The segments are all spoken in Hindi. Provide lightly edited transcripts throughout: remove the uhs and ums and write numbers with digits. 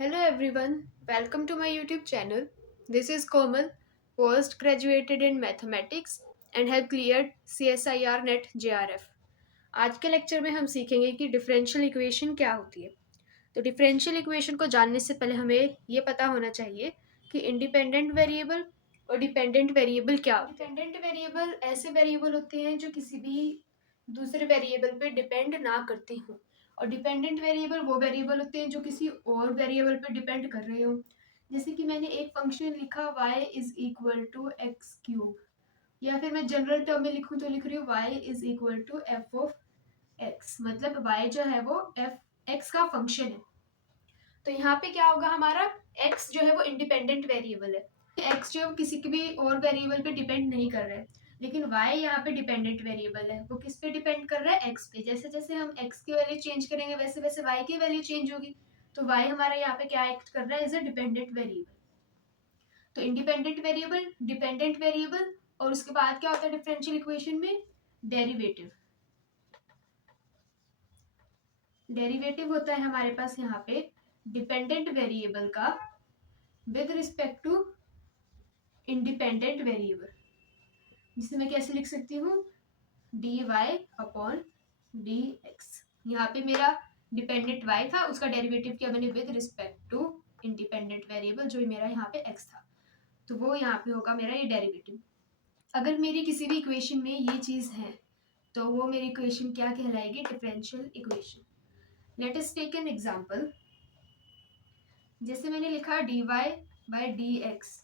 Hello everyone, welcome to my YouTube channel. This is Komal, post graduated in mathematics and have cleared CSIR NET JRF. आज के लेक्चर में हम सीखेंगे कि डिफरेंशियल इक्वेशन क्या होती है। तो डिफरेंशियल इक्वेशन को जानने से पहले हमें ये पता होना चाहिए कि इंडिपेंडेंट वेरिएबल और डिपेंडेंट वेरिएबल क्या होते हैं। डिपेंडेंट वेरिएबल ऐसे वेरिएबल होते हैं जो किसी भी दूसरे वेरिएबल पे डिपेंड ना करते हों, और डिपेंडेंट वेरिएबल वो वेरिएबल होते हैं जो किसी और वेरिएबल पे डिपेंड कर रहे हो। जैसे कि मैंने एक फंक्शन लिखा y is equal to x cube, या फिर मैं जनरल टर्म में लिखूं तो लिख रही हूँ y is equal to f of x, मतलब y जो है वो एफ एक्स का फंक्शन है। तो यहाँ पे क्या होगा, हमारा x जो है वो इंडिपेंडेंट वेरिएबल है। x जो किसी के भी और वेरिएबल पे डिपेंड नहीं कर रहा है, लेकिन y यहाँ पे डिपेंडेंट वेरिएबल है। वो किस पे डिपेंड कर रहा है, x पे। जैसे जैसे हम x की वैल्यू चेंज करेंगे वैसे वैसे y की वैल्यू चेंज होगी। तो y हमारा यहाँ पे क्या एक्ट कर रहा है, एज अ डिपेंडेंट वेरिएबल। तो इंडिपेंडेंट वेरिएबल, डिपेंडेंट वेरिएबल, और उसके बाद क्या होता है डिफरेंशियल इक्वेशन में, डेरिवेटिव। डेरिवेटिव होता है हमारे पास यहाँ पे डिपेंडेंट वेरिएबल का with respect to independent variable, जिसे मैं कैसे लिख सकती हूँ, d y upon d x. यहाँ पे मेरा डिपेंडेंट y था, उसका डेरिवेटिव किया मैंने with respect to independent variable जो मेरा यहाँ पे x था, तो वो यहाँ पे होगा मेरा ये डेरिवेटिव। अगर मेरी किसी भी इक्वेशन में ये चीज़ है तो वो मेरी इक्वेशन क्या कहलाएगी, differential equation. Let us take an example. जैसे मैंने लिखा dy by dx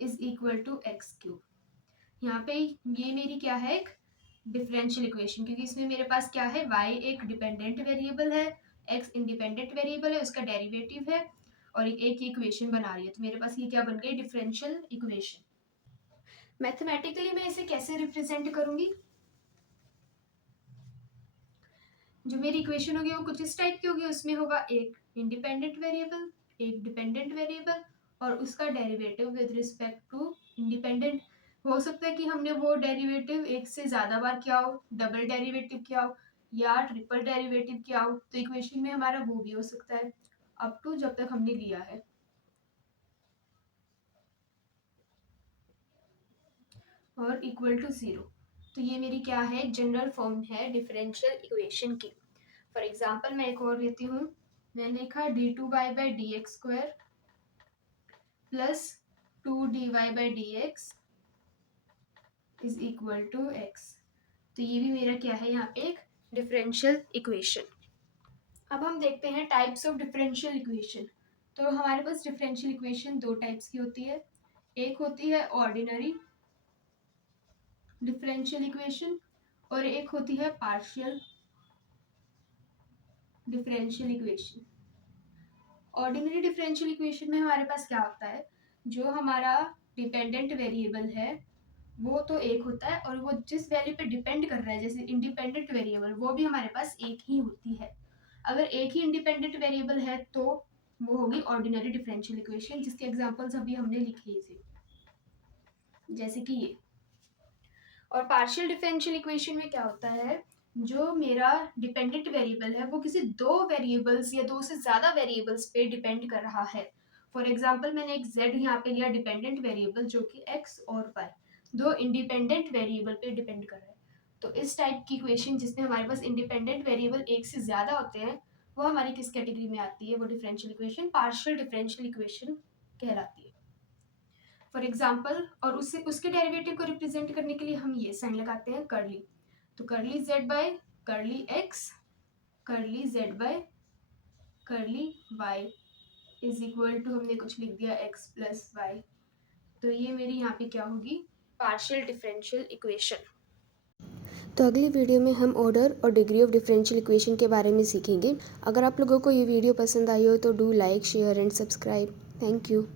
is equal to x cube. यहाँ पे ये मेरी क्या है, एक डिफरेंशियल इक्वेशन, क्योंकि इसमें मेरे पास क्या है, y एक डिपेंडेंट वेरिएबल है, x इंडिपेंडेंट वेरिएबल है, उसका डेरिवेटिव है, और एक ही इक्वेशन बना रही है। तो मेरे पास ये क्या बन गई, डिफरेंशियल इक्वेशन। मैथमेटिकली मैं इसे कैसे रिप्रेजेंट करूंगी, जो मेरी इक्वेशन होगी वो कुछ इस टाइप की होगी। उसमें होगा एक इंडिपेंडेंट वेरिएबल, एक डिपेंडेंट वेरिएबल, और उसका derivative with respect to independent. हो सकता है कि हमने वो डेरिवेटिव एक से ज्यादा बार किया हो, डबल डेरिवेटिव किया हो या ट्रिपल डेरिवेटिव किया हो, तो इक्वेशन में हमारा वो भी हो सकता है, अप टू जब तक हमने लिया है, और इक्वल टू जीरो। तो ये मेरी क्या है, जनरल फॉर्म है डिफरेंशियल इक्वेशन की। फॉर एग्जाम्पल मैं एक और लेती हूँ। मैंने लिखा d two y by d x square plus two d y by d x is equal to x. तो ये भी मेरा क्या है, यहाँ पे एक डिफरेंशियल इक्वेशन। अब हम देखते हैं टाइप्स ऑफ डिफरेंशियल इक्वेशन। तो हमारे पास डिफरेंशियल इक्वेशन दो टाइप्स की होती है। एक होती है ऑर्डिनरी डिफरेंशियल इक्वेशन, और एक होती है partial differential equation. Ordinary differential equation में हमारे पास क्या होता है, जो हमारा डिपेंडेंट वेरिएबल है वो तो एक होता है, और वो जिस वैल्यू पे डिपेंड कर रहा है, जैसे इंडिपेंडेंट वेरिएबल, वो भी हमारे पास एक ही होती है। अगर एक ही इंडिपेंडेंट वेरिएबल है तो वो होगी ऑर्डिनरी डिफरेंशियल इक्वेशन, जिसके एग्जांपल्स अभी हमने लिखे थे, जैसे कि ये। और पार्शियल डिफरेंशियल इक्वेशन में क्या होता है, जो मेरा डिपेंडेंट वेरिएबल है वो किसी दो वेरिएबल्स या दो से ज़्यादा वेरिएबल्स पे डिपेंड कर रहा है। फॉर एग्जांपल मैंने एक z यहाँ पे लिया डिपेंडेंट वेरिएबल, जो कि x और y दो इंडिपेंडेंट वेरिएबल पे डिपेंड कर रहा है। तो इस टाइप की इक्वेशन जिसमें हमारे पास इंडिपेंडेंट वेरिएबल एक से ज़्यादा होते हैं, वो हमारी किस कैटेगरी में आती है, वो differential equation partial differential equation कहलाती है। फॉर एग्जाम्पल, और उससे उसके डेरिवेटिव को रिप्रेजेंट करने के लिए हम ये साइन लगाते हैं, कर्ली। तो curly z by curly x, curly z by curly y is equal to, हमने कुछ लिख दिया x प्लस वाई। तो ये मेरी यहाँ पे क्या होगी, पार्शियल डिफरेंशियल इक्वेशन। तो अगली वीडियो में हम ऑर्डर और डिग्री ऑफ डिफरेंशियल इक्वेशन के बारे में सीखेंगे। अगर आप लोगों को ये वीडियो पसंद आई हो तो do like, share and subscribe. Thank you.